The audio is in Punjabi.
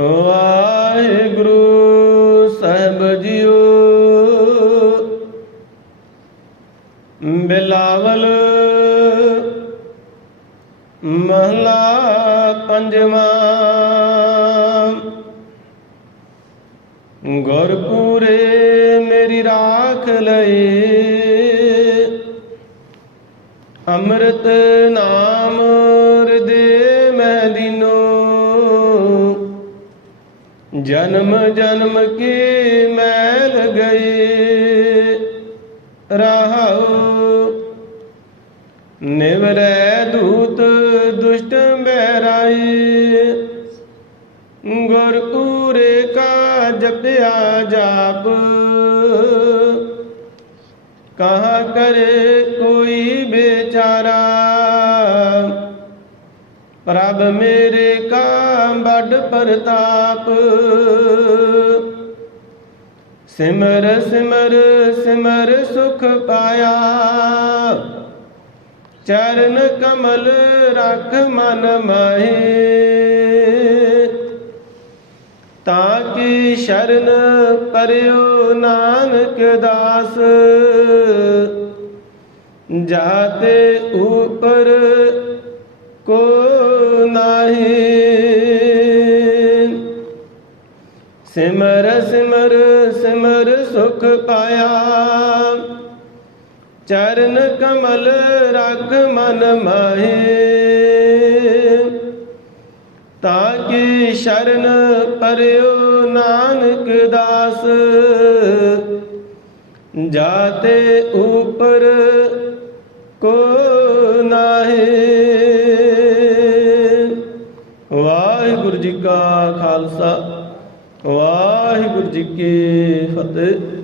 ਵਾਹਿਗੁਰੂ ਸਹਿਬ ਜੀਓ। ਬਿਲਾਵਲ ਮਹਲਾ ਪੰਜਵਾਂ। ਗੁਰਪੂਰੇ ਮੇਰੀ ਰਾਖ ਲਏ। ਅੰਮ੍ਰਿਤ ਨਾਮ ਹਿਰਦੇ ਮੈਂ ਦਿਨੋ। ਜਨਮ ਜਨਮ ਕੀ ਮੈਲ ਗਈ? ਰਹਾਉ ਨਿਵਰੈ ਦੂਤ ਦੁਸ਼ਟ ਬਹਿਰਾਈ। ਗੁਰ ਕੂਰੇ ਕਾ ਜਪਿਆ ਜਾਪ। ਕਹਾ ਕਰੇ ਕੋਈ ਬੇਚਾਰਾ ਪ੍ਰਭ ਮੇਰੇ ਕਾ ਬੜ ਪ੍ਰਤਾਪ। ਸਿਮਰ ਸਿਮਰ ਸਿਮਰ ਸੁਖ ਪਾਇਆ। ਚਰਨ ਕਮਲ ਰਖ ਮਨ ਮਾਹੀ। ਤਾਂ ਕੀ ਸ਼ਰਨ ਪਰਿਓ ਨਾਨਕ ਦਾਸ। ਜਾਤੇ ਉਪਰ ਸਿਮਰ ਸਿਮਰ ਸਿਮਰ ਸੁਖ ਪਾਇਆ। ਚਰਨ ਕਮਲ ਰਖ ਮਨ ਮਾਹੀ। ਤਾਂ ਕੀ ਸ਼ਰਨ ਪਰਿਓ ਨਾਨਕ ਦਾਸ। ਜਾਤੇ ਉਪਰ ਕੋ ਨਾਹੀ। ਵਾਹਿਗੁਰੂ ਜੀ ਕਾ ਖਾਲਸਾ। ਵਾਹਿਗੁਰੂ ਜੀ ਕੀ ਫਤਿਹ।